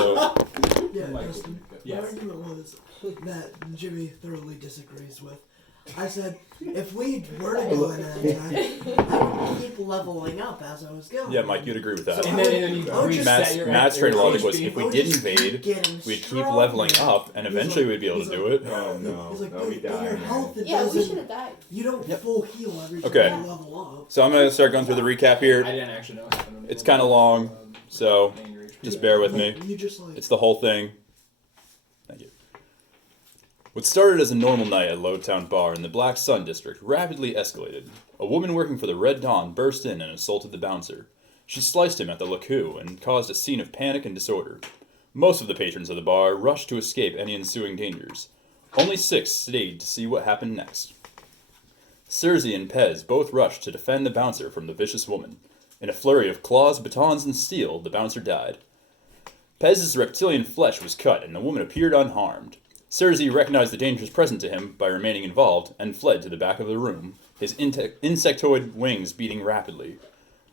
So, Yeah, Dustin, my argument was that Jimmy thoroughly disagrees with. I said, if we were to go in and attack, I would keep leveling up as I was going. yeah, Mike, you'd agree with that. So, and then you Matt's train of logic was if we did just invade, getting we'd keep stronger. leveling up, and eventually we'd be able he's to do it. Oh no. He's like, No, but, we but your die. health, it Yeah, we doesn't. should have died. You don't Yep. full heal every time Okay. you level up. So I'm going to start going through the recap here. I didn't actually know what happened. It's kind of long, so just bear with me. You just like It's the whole thing. Thank you. What started as a normal night at Lowtown Bar in the Black Sun District rapidly escalated. A woman working for the Red Dawn burst in and assaulted the bouncer. She sliced him at the Laku and caused a scene of panic and disorder. Most of the patrons of the bar rushed to escape any ensuing dangers. Only 6 stayed to see what happened next. Cersei and Pez both rushed to defend the bouncer from the vicious woman. In a flurry of claws, batons, and steel, the bouncer died. Pez's reptilian flesh was cut and the woman appeared unharmed. Cersei recognized the dangers present to him by remaining involved and fled to the back of the room, his insectoid wings beating rapidly.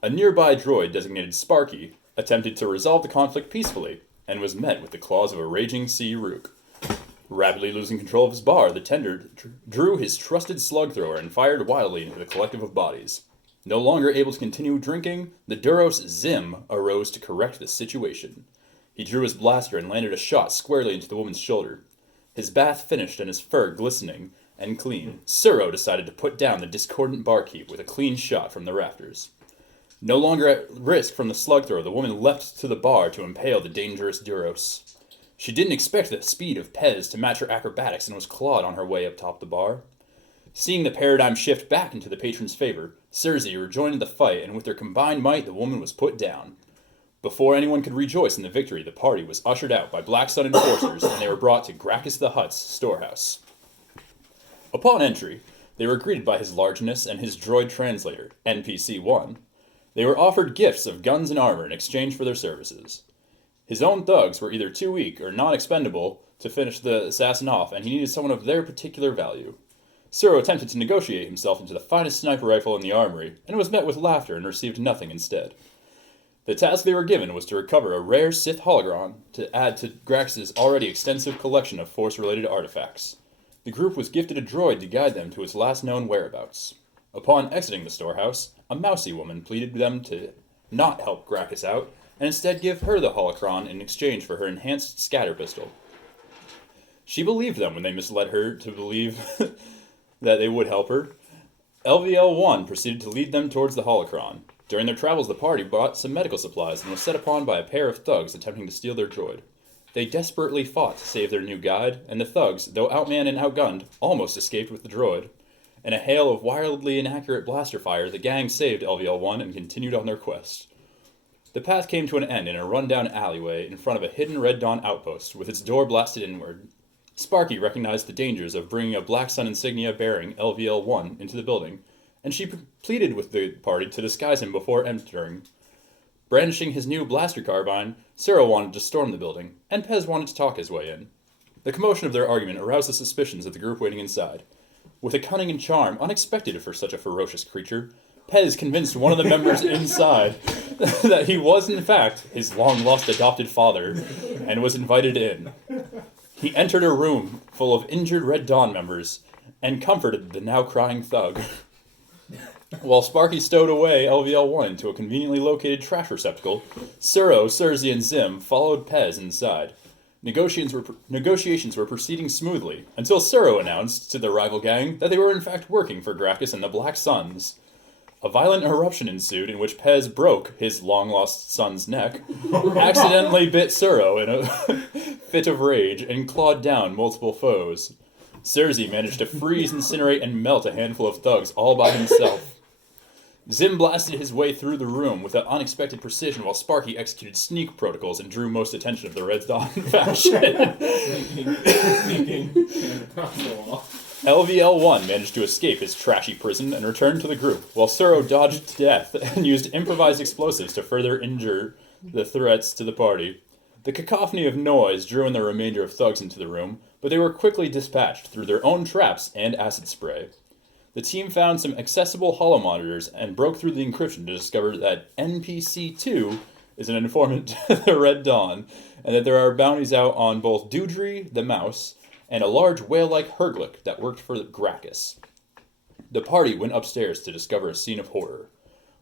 A nearby droid designated Sparky attempted to resolve the conflict peacefully and was met with the claws of a raging sea rook. Rapidly losing control of his bar, the tender drew his trusted slug thrower and fired wildly into the collective of bodies. No longer able to continue drinking, the Duros Zim arose to correct the situation. He drew his blaster and landed a shot squarely into the woman's shoulder. His bath finished and his fur glistening and clean, Suro decided to put down the discordant barkeep with a clean shot from the rafters. No longer at risk from the slug thrower, the woman leapt to the bar to impale the dangerous Duros. She didn't expect the speed of Pez to match her acrobatics and was clawed on her way up top the bar. Seeing the paradigm shift back into the patron's favor, Cersei rejoined the fight, and with their combined might, the woman was put down. Before anyone could rejoice in the victory, the party was ushered out by Black Sun enforcers, and they were brought to Gracchus the Hutt's storehouse. Upon entry, they were greeted by his largeness and his droid translator, NPC-1. They were offered gifts of guns and armor in exchange for their services. His own thugs were either too weak or not expendable to finish the assassin off, and he needed someone of their particular value. Suro attempted to negotiate himself into the finest sniper rifle in the armory, and was met with laughter and received nothing instead. The task they were given was to recover a rare Sith hologram to add to Grax's already extensive collection of Force-related artifacts. The group was gifted a droid to guide them to its last known whereabouts. Upon exiting the storehouse, a mousy woman pleaded with them to not help Gracchus out, and instead give her the holocron in exchange for her enhanced scatter pistol. She believed them when they misled her to believe that they would help her. LVL-1 proceeded to lead them towards the holocron. During their travels, the party bought some medical supplies and was set upon by a pair of thugs attempting to steal their droid. They desperately fought to save their new guide, and the thugs, though outmanned and outgunned, almost escaped with the droid. In a hail of wildly inaccurate blaster fire, the gang saved LVL-1 and continued on their quest. The path came to an end in a rundown alleyway in front of a hidden Red Dawn outpost, with its door blasted inward. Sparky recognized the dangers of bringing a Black Sun insignia bearing LVL-1 into the building, and she pleaded with the party to disguise him before entering. Brandishing his new blaster carbine, Suro wanted to storm the building, and Pez wanted to talk his way in. The commotion of their argument aroused the suspicions of the group waiting inside. With a cunning and charm unexpected for such a ferocious creature, Pez convinced one of the members inside that he was in fact his long-lost adopted father, and was invited in. He entered a room full of injured Red Dawn members, and comforted the now-crying thug. While Sparky stowed away LVL-1 into a conveniently located trash receptacle, Suro, Cersei, and Zim followed Pez inside. Negotiations were proceeding smoothly, until Suro announced to the rival gang that they were in fact working for Gracchus and the Black Suns. A violent eruption ensued in which Pez broke his long-lost son's neck, accidentally bit Suro in a fit of rage, and clawed down multiple foes. Cersei managed to freeze, incinerate, and melt a handful of thugs all by himself. Zim blasted his way through the room with an unexpected precision while Sparky executed sneak protocols and drew most attention of the Red Dawn faction. LVL-1 managed to escape his trashy prison and returned to the group, while Suro dodged death and used improvised explosives to further injure the threats to the party. The cacophony of noise drew in the remainder of thugs into the room, but they were quickly dispatched through their own traps and acid spray. The team found some accessible holomonitors and broke through the encryption to discover that NPC-2 is an informant to the Red Dawn, and that there are bounties out on both Dewdrey, the mouse, and a large whale-like Herglick that worked for Gracchus. The party went upstairs to discover a scene of horror.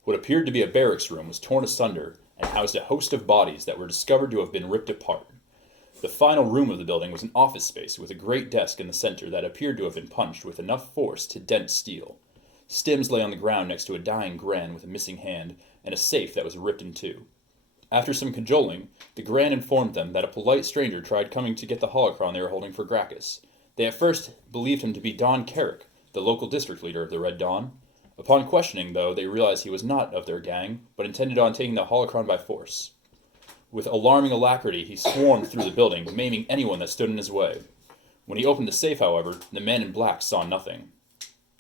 What appeared to be a barracks room was torn asunder and housed a host of bodies that were discovered to have been ripped apart. The final room of the building was an office space with a great desk in the center that appeared to have been punched with enough force to dent steel. Stims lay on the ground next to a dying Gran with a missing hand and a safe that was ripped in two. After some cajoling, the Gran informed them that a polite stranger tried coming to get the holocron they were holding for Gracchus. They at first believed him to be Don Carrick, the local district leader of the Red Dawn. Upon questioning, though, they realized he was not of their gang, but intended on taking the holocron by force. With alarming alacrity, he swarmed through the building, maiming anyone that stood in his way. When he opened the safe, however, the man in black saw nothing.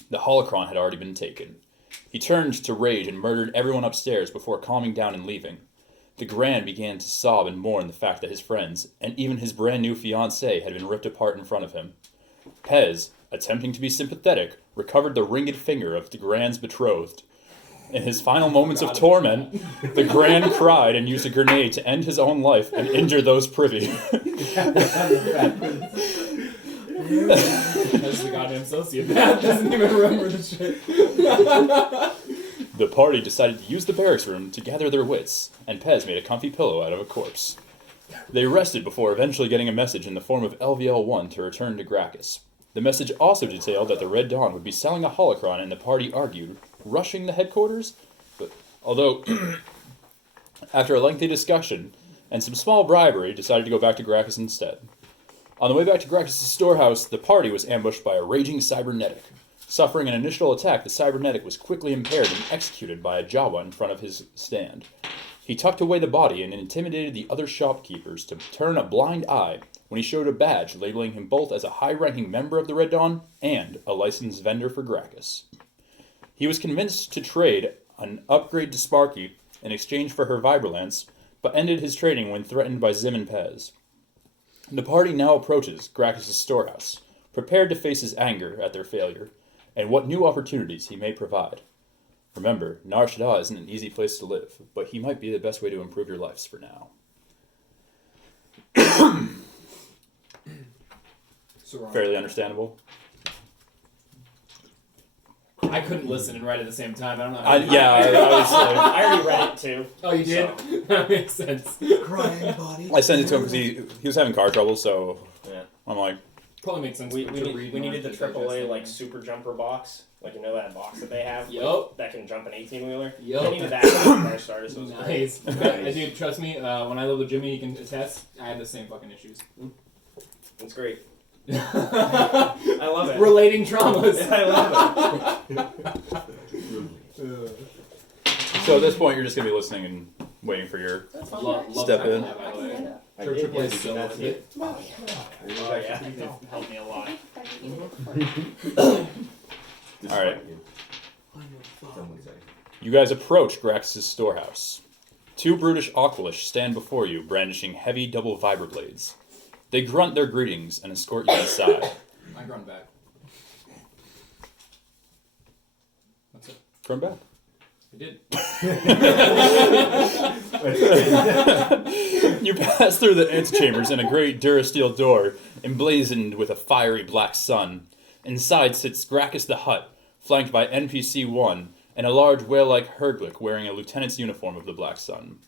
The holocron had already been taken. He turned to rage and murdered everyone upstairs before calming down and leaving. The Gran began to sob and mourn the fact that his friends, and even his brand new fiancée, had been ripped apart in front of him. Pez, attempting to be sympathetic, recovered the ringed finger of the Gran's betrothed. In his final moments of torment, the Gran cried and used a grenade to end his own life and injure those privy. That's the goddamn sociopath. Doesn't even remember the shit. The party decided to use the barracks room to gather their wits, and Pez made a comfy pillow out of a corpse. They rested before eventually getting a message in the form of LVL-1 to return to Gracchus. The message also detailed that the Red Dawn would be selling a holocron, and the party argued, rushing the headquarters? But although, after a lengthy discussion and some small bribery, decided to go back to Gracchus instead. On the way back to Gracchus' storehouse, the party was ambushed by a raging cybernetic. Suffering an initial attack, the cybernetic was quickly impaired and executed by a Jawa in front of his stand. He tucked away the body and intimidated the other shopkeepers to turn a blind eye when he showed a badge labeling him both as a high-ranking member of the Red Dawn and a licensed vendor for Gracchus. He was convinced to trade an upgrade to Sparky in exchange for her Vibralance, but ended his trading when threatened by Zim and Pez. The party now approaches Gracchus' storehouse, prepared to face his anger at their failure, and what new opportunities he may provide. Remember, Nar Shaddaa isn't an easy place to live, but he might be the best way to improve your lives for now. Fairly understandable. I couldn't listen and write at the same time. I don't know. I was like, I already read it too. Oh, you did? So. That makes sense. Crying body. I sent it to him because he was having car trouble, so Yeah. I'm like, Probably makes sense. We to needed read the more and keep AAA digesting. like super jumper box, like you know that box that they have. Yup. That can jump an 18-wheeler. Yup. I needed that when I first started, so it was Nice. great. Dude, trust me, when I lived with Jimmy, he can attest, I had the same fucking issues. It's great. I love it. Relating traumas. I love it. so at this point you're just gonna be listening and waiting for your Love Step having in. that, by the way. I Church did, plays yeah, so that's worth it. it. Oh yeah, it helped me a lot. Alright. I'm a fuck. You guys approach Gracchus' storehouse. Two brutish Aqualish stand before you, brandishing heavy double vibroblades. They grunt their greetings and escort you inside. I grunt back. That's it. Grunt back. I did. You pass through the antechambers and a great Durasteel door, emblazoned with a fiery black sun. Inside sits Gracchus the Hutt, flanked by NPC-1 and a large whale-like Herglick wearing a lieutenant's uniform of the Black Sun.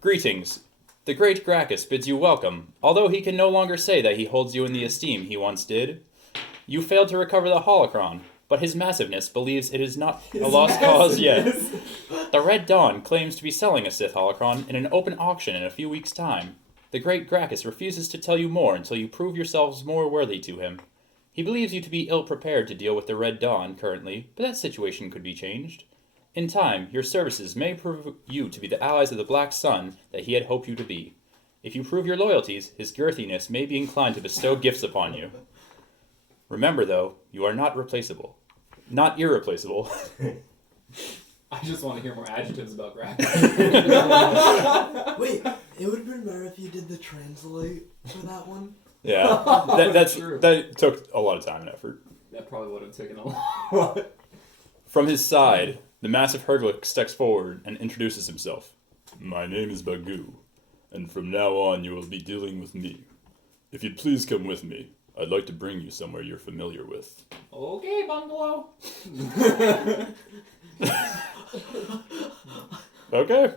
Greetings. The great Gracchus bids you welcome, although he can no longer say that he holds you in the esteem he once did. You failed to recover the holocron, but his massiveness believes it is not a lost cause yet. The Red Dawn claims to be selling a Sith holocron in an open auction in a few weeks' time. The great Gracchus refuses to tell you more until you prove yourselves more worthy to him. He believes you to be ill-prepared to deal with the Red Dawn currently, but that situation could be changed. In time, your services may prove you to be the allies of the Black Sun that he had hoped you to be. If you prove your loyalties, his girthiness may be inclined to bestow gifts upon you. Remember, though, you are not replaceable. Not irreplaceable. I just want to hear more adjectives about Gracchus. Wait, it would have been better if you did the translate for that one. Yeah, that took a lot of time and effort. That probably would have taken a lot. From his side, the massive Herglick steps forward and introduces himself. My name is Bagoo, and from now on you will be dealing with me. If you'd please come with me, I'd like to bring you somewhere you're familiar with. Okay, bungalow. Okay.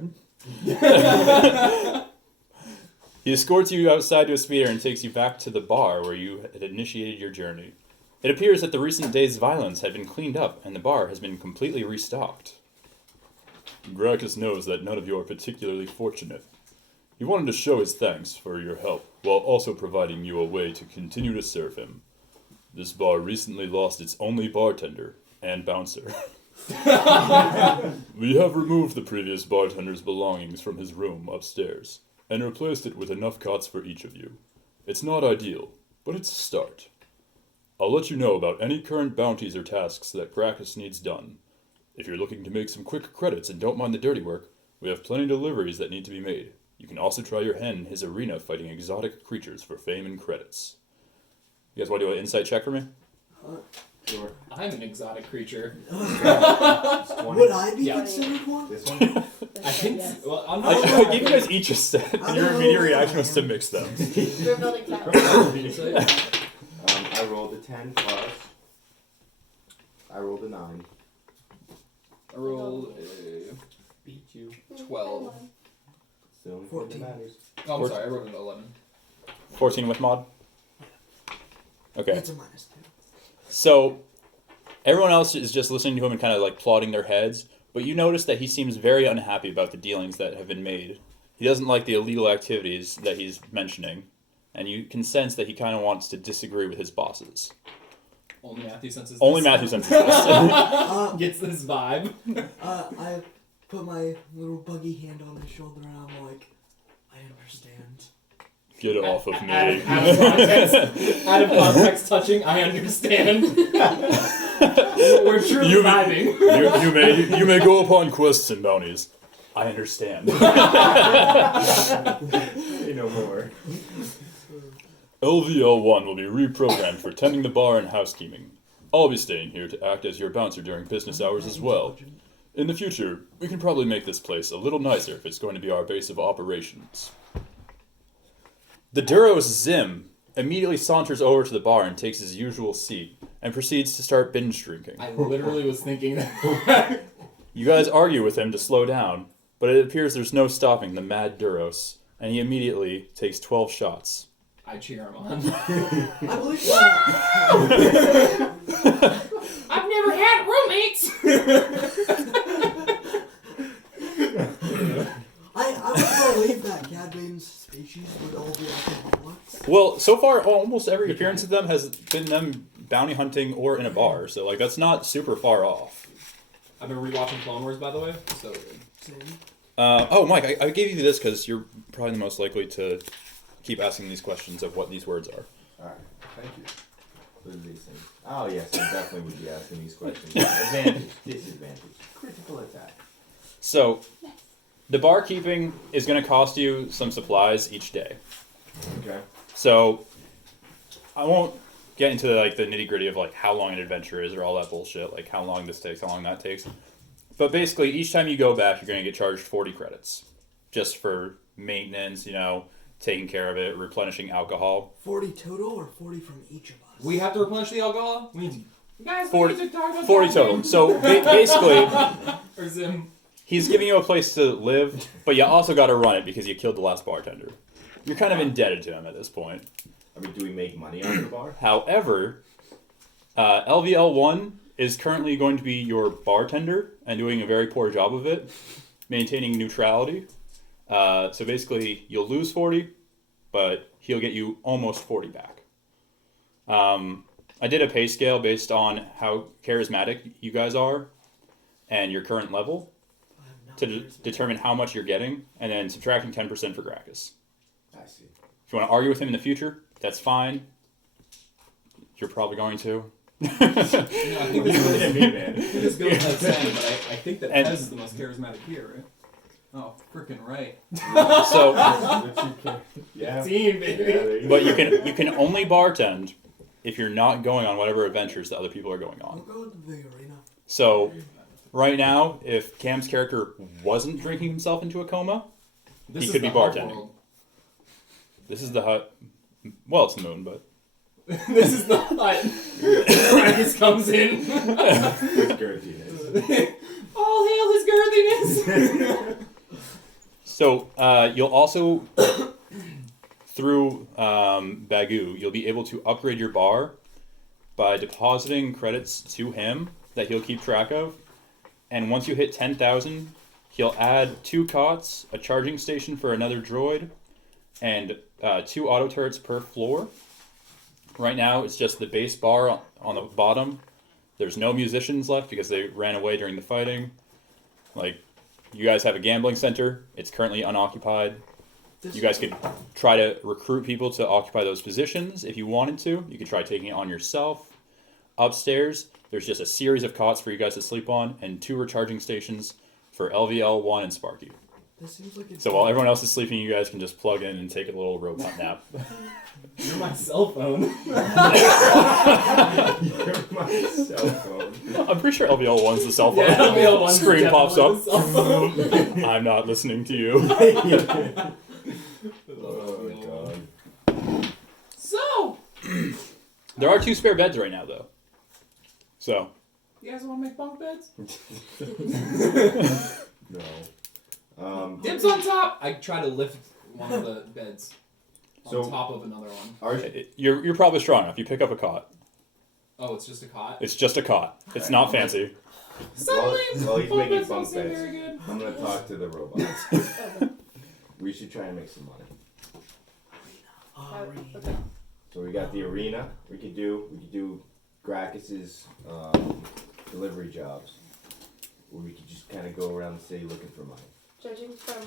He escorts you outside to a speeder and takes you back to the bar where you had initiated your journey. It appears that the recent day's violence had been cleaned up and the bar has been completely restocked. Gracchus knows that none of you are particularly fortunate. He wanted to show his thanks for your help, while also providing you a way to continue to serve him. This bar recently lost its only bartender and bouncer. We have removed the previous bartender's belongings from his room upstairs, and replaced it with enough cots for each of you. It's not ideal, but it's a start. I'll let you know about any current bounties or tasks that Gracchus needs done. If you're looking to make some quick credits and don't mind the dirty work, we have plenty of deliveries that need to be made. You can also try your hand in his arena fighting exotic creatures for fame and credits. You guys want to do an insight check for me? Sure. I'm an exotic creature. Would I be Yeah. considered one? This one? I think. Yes. Well, I'm I not. gave you guys each a set, and your immediate reaction was to mix them. We're building towers. I rolled a 10 plus. I rolled a 9. I rolled a Beat you. 12. It's the only thing 14. that matters. Oh, I'm sorry. I rolled an 11. 14 with mod? Okay. It's a -2. So, everyone else is just listening to him and kind of like plotting their heads, but you notice that he seems very unhappy about the dealings that have been made. He doesn't like the illegal activities that he's mentioning, and you can sense that he kind of wants to disagree with his bosses. Only Matthew senses. Only this. Matthew senses this. Gets this vibe. I put my little buggy hand on his shoulder and I'm like, I understand. Get off of me. Out of context touching, I understand. We're truly You- vibing. you may go upon quests and bounties. I understand. Say no more. LVL1 will be reprogrammed for tending the bar and housekeeping. I'll be staying here to act as your bouncer during business hours as well. In the future, we can probably make this place a little nicer if it's going to be our base of operations. The Duros Zim immediately saunters over to the bar and takes his usual seat, and proceeds to start binge drinking. I literally was thinking that. You guys argue with him to slow down, but it appears there's no stopping the mad Duros, and he immediately takes 12 shots. I cheer him on. I believe that. I've never had roommates. I would believe that Cadbane's species would all be alcoholics. Well, so far, almost every appearance of them has been them bounty hunting or in a bar, so like that's not super far off. I've been rewatching Clone Wars, by the way. So Same. Oh, Mike, I gave you this because you're probably the most likely to keep asking these questions of what these words are. Alright, thank you. What are these things? Oh, yes, I definitely would be asking these questions. Advantage, disadvantage, critical attack. So, the barkeeping is going to cost you some supplies each day. Okay. So, I won't get into like the nitty gritty of like how long an adventure is or all that bullshit, like how long this takes, how long that takes. But basically, each time you go back, you're going to get charged 40 credits, just for maintenance, taking care of it, replenishing alcohol. 40 total or 40 from each of us? we have to replenish the alcohol. We need to. You guys, 40 we need to talk about 40 that total. thing. So basically, Or Zim. he's giving you a place to live, but you also got to run it because you killed the last bartender. You're kind of indebted to him at this point. I mean, do we make money on the bar? However, LVL1 is currently going to be your bartender and doing a very poor job of it, maintaining neutrality. So basically, you'll lose 40, but he'll get you almost 40 back. I did a pay scale based on how charismatic you guys are and your current level to determine how much you're getting, and then subtracting 10% for Gracchus. I see. If you want to argue with him in the future, that's fine. You're probably going to. I think this goes without saying, but I think that And- Pez is the most charismatic here, right? Oh, freaking right. So, Yeah. Team, baby. there you but go. you can only bartend if you're not going on whatever adventures that other people are going We'll on. go to the arena. So, right now, if Cam's character wasn't drinking himself into a coma, he could be bartending. This is the hut. Well, it's the moon, but This is the hut. Marcus comes in. His girthiness. All hail his girthiness. so you'll also through Bagu, you'll be able to upgrade your bar by depositing credits to him that he'll keep track of. And once you hit 10,000, he'll add 2 cots, a charging station for another droid, and 2 auto turrets per floor. Right now, it's just the base bar on the bottom. There's no musicians left because they ran away during the fighting. Like, you guys have a gambling center. It's currently unoccupied. You guys could try to recruit people to occupy those positions if you wanted to. You could try taking it on yourself. Upstairs, there's just a series of cots for you guys to sleep on and 2 recharging stations for LVL1 and Sparky. This seems like So while everyone else is sleeping, you guys can just plug in and take a little robot nap. You're my cell phone. You're my cell phone. I'm pretty sure LVL1's the cell phone. Yeah, LVL1's Screen pops up. definitely the cell phone. I'm not listening to you. Oh, God. So, There are 2 spare beds right now, though. So, you guys want to make bunk beds? No. Dibs on top. I try to lift one of the beds on So- top of another one. you're probably strong enough. You pick up a cot. Oh, it's just a cot. It's just a cot. It's not fancy. Suddenly, While he's bunk making beds don't bunk seem beds, very good. I'm gonna talk to the robots. We should try and make some money. Arena. So we got the arena. We could do Gracchus's delivery jobs, or we could just kind of go around the city looking for money. Judging from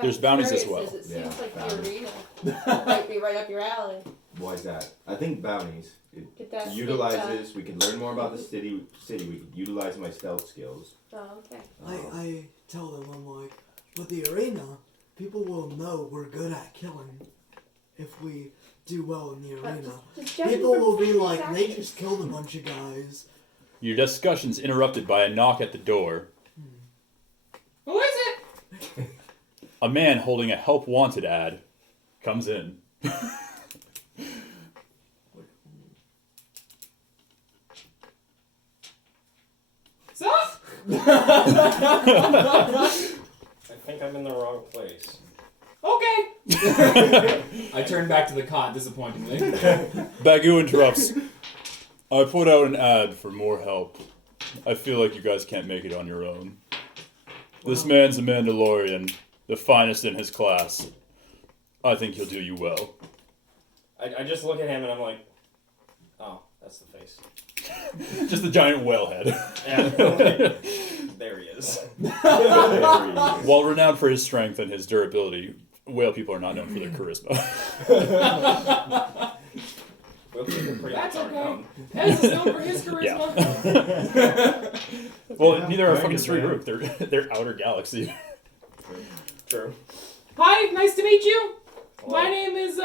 There's past bounties as experiences, well. It seems Yeah, like bounties. the arena might be right up your alley. Why is that? I think bounties. Get that Utilizes. We can learn more about the city. We could utilize my stealth skills. Oh, okay. I tell them, I'm like, with the arena, people will know we're good at killing if we do well in the arena. Just judging People from will be previous like, they actions. just killed a bunch of guys. Your discussion's interrupted by a knock at the door. Who is it? A man holding a help wanted ad comes in. Sup? I think I'm in the wrong place. Okay. I turn back to the cot disappointingly. Bagu interrupts. I put out an ad for more help. I feel like you guys can't make it on your own. This man's a Mandalorian, the finest in his class. I think he'll do you well. I just look at him and I'm like, oh, that's the face. Just the giant whale head. Yeah. There he is. While renowned for his strength and his durability, whale people are not known for their charisma. We'll keep it pretty That's hard okay. known. Pez is known for his charisma. Well, Yeah, neither are kind fucking of, Street man. Rook. They're outer galaxy. True. Hi, nice to meet you. Hello. My name is,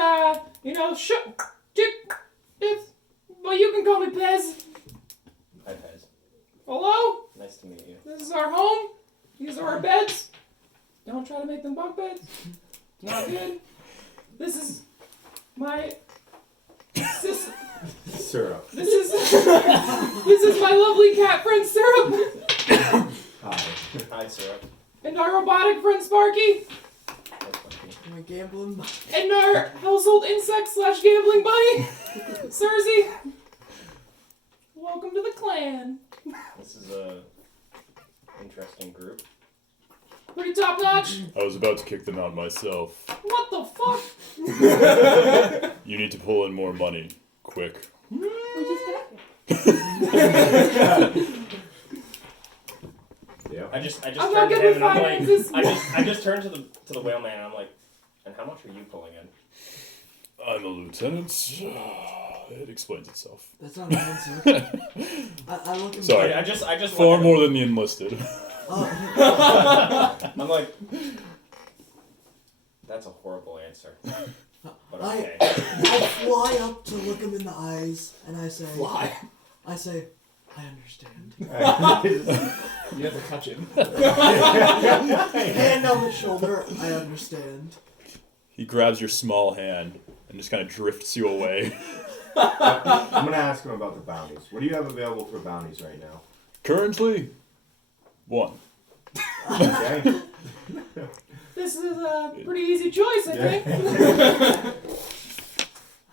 well, you can call me Pez. Hi, Pez. Hello? Nice to meet you. This is our home. These are our beds. Don't try to make them bunk beds. Not good. This is my sis. Syrup. This is my lovely cat friend Syrup Hi. Hi, Syrup. and our robotic friend Sparky That's funny. Am I gambling? and our household insect / gambling buddy Cersei. Welcome to the clan. This is a interesting group. Pretty top notch. I was about to kick them out myself. What the fuck? You need to pull in more money. Quick. We just got here. Yeah. I just I'm turned not to good him with and I'm like, finances. I just turned to the whale man and I'm like, and how much are you pulling in? I'm a lieutenant. It explains itself. That's not an answer. I look at Sorry. I just Far look more than the enlisted. at him. I'm like, that's a horrible answer. But okay. I fly up to look him in the eyes and I say, Fly. I say, I understand. You have to touch him. Hand on the shoulder, I understand. He grabs your small hand and just kind of drifts you away. I'm gonna ask him about the bounties. What do you have available for bounties right now? Currently, 1. Okay. This is a pretty easy choice, I think.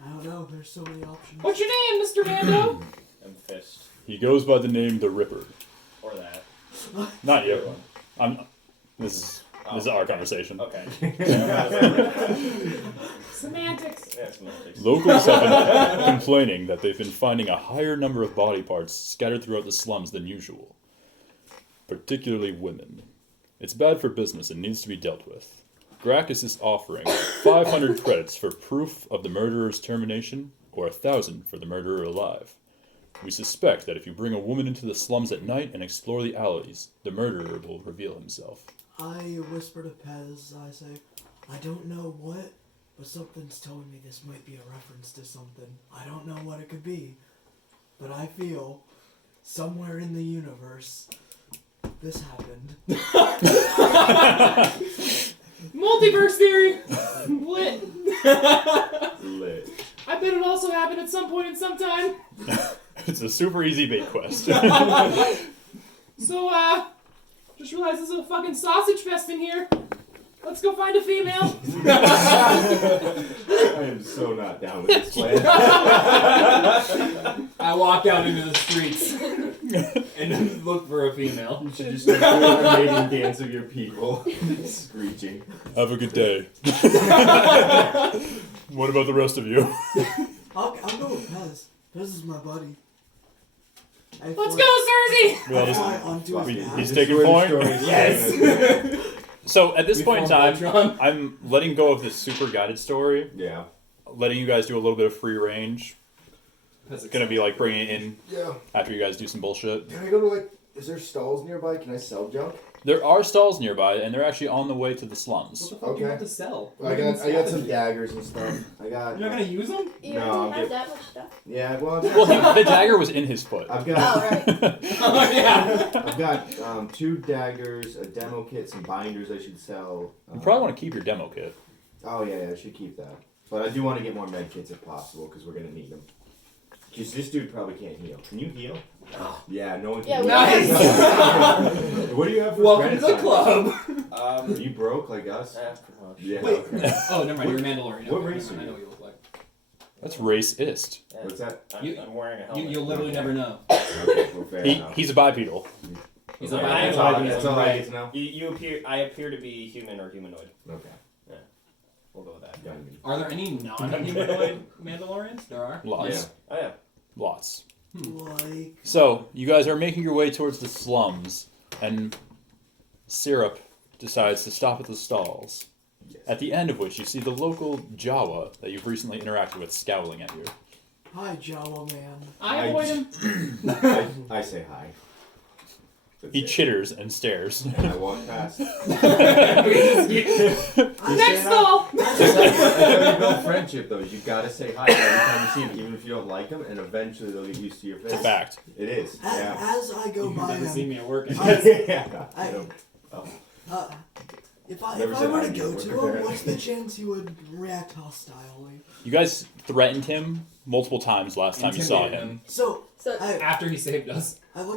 I don't know, there's so many options. What's your name, Mr. Mando? I'm fist. He goes by the name The Ripper. Or that. Not you. This is our conversation. Okay. Semantics. Yeah, semantics. Locals have been complaining that they've been finding a higher number of body parts scattered throughout the slums than usual, particularly women. It's bad for business and needs to be dealt with. Gracchus is offering 500 credits for proof of the murderer's termination, or 1,000 for the murderer alive. We suspect that if you bring a woman into the slums at night and explore the alleys, the murderer will reveal himself. I whisper to Pez, I say, I don't know what, but something's telling me this might be a reference to something. I don't know what it could be, but I feel somewhere in the universe this happened. Multiverse theory. Lit. Lit. I bet it also happened at some point in some time. It's a super easy bait quest. So, just realized there's a fucking sausage fest in here. Let's go find a female. I am so not down with this plan. I walk out into the streets and look for a female. You should just do a mating dance of your people. Screeching. Have a good day. What about the rest of you? I'll go with Pez. Pez is my buddy. Let's go, Cersei! We all just- onto his back. he's taking point? Yes. So at this point in time, Voltron. I'm letting go of this super guided story, Yeah. letting you guys do a little bit of free range. It's gonna be like bringing it in Yeah. after you guys do some bullshit. Can I go to is there stalls nearby? Can I sell junk? There are stalls nearby, and they're actually on the way to the What slums. the fuck do you Okay. want to sell? I got some daggers and stuff. I got. You're not gonna use them? You No, already I'll have get- that much stuff? Yeah, well, The dagger was in his foot. I've Oh, got right. Oh, yeah. I've got 2 daggers, a demo kit, some binders I should sell. You probably want to keep your demo kit. Oh yeah, I should keep that. But I do want to get more med kits if possible because we're gonna need them. Because this dude probably can't heal. Can you heal? Yeah, no one can. Yeah, heal. we Nice. What do you have for Welcome credits to the on club. Are you broke like us? Pretty much. Yeah. Wait. Okay. Oh, never mind. You're a Mandalorian. What Okay, race never mind. are I know you? what you look like. That's racist. Yeah. What's that? I'm wearing a helmet. You'll literally never know. Okay, well, fair enough. He's a bipedal. He's Yeah, a that's bipedal. all- That's all I need to know. I appear to be human or humanoid. Okay. We'll go with that. Got me. Are there any non-humanoid Mandalorians? There are. Lots. Oh yeah. Lots. Like, So, you guys are making your way towards the slums, and Syrup decides to stop at the stalls. Yes. At the end of which, you see the local Jawa that you've recently interacted with scowling at you. hi, Jawa man. I avoid him. I say hi. That's He it. chitters and stares. And I walk past. Next stall. That's how you build friendship, though. You gotta say hi every time you see them, even if you don't like them, and eventually they'll get used to your face. It's a fact. It is. Yeah. As I go You've by never seen him, me at work. Yeah. I- Oh. if I Never said were hi to to go you. to him, what's the chance he would react hostilely? You guys threatened him multiple times last time you saw Intimidated him. So, So, I After he saved us. look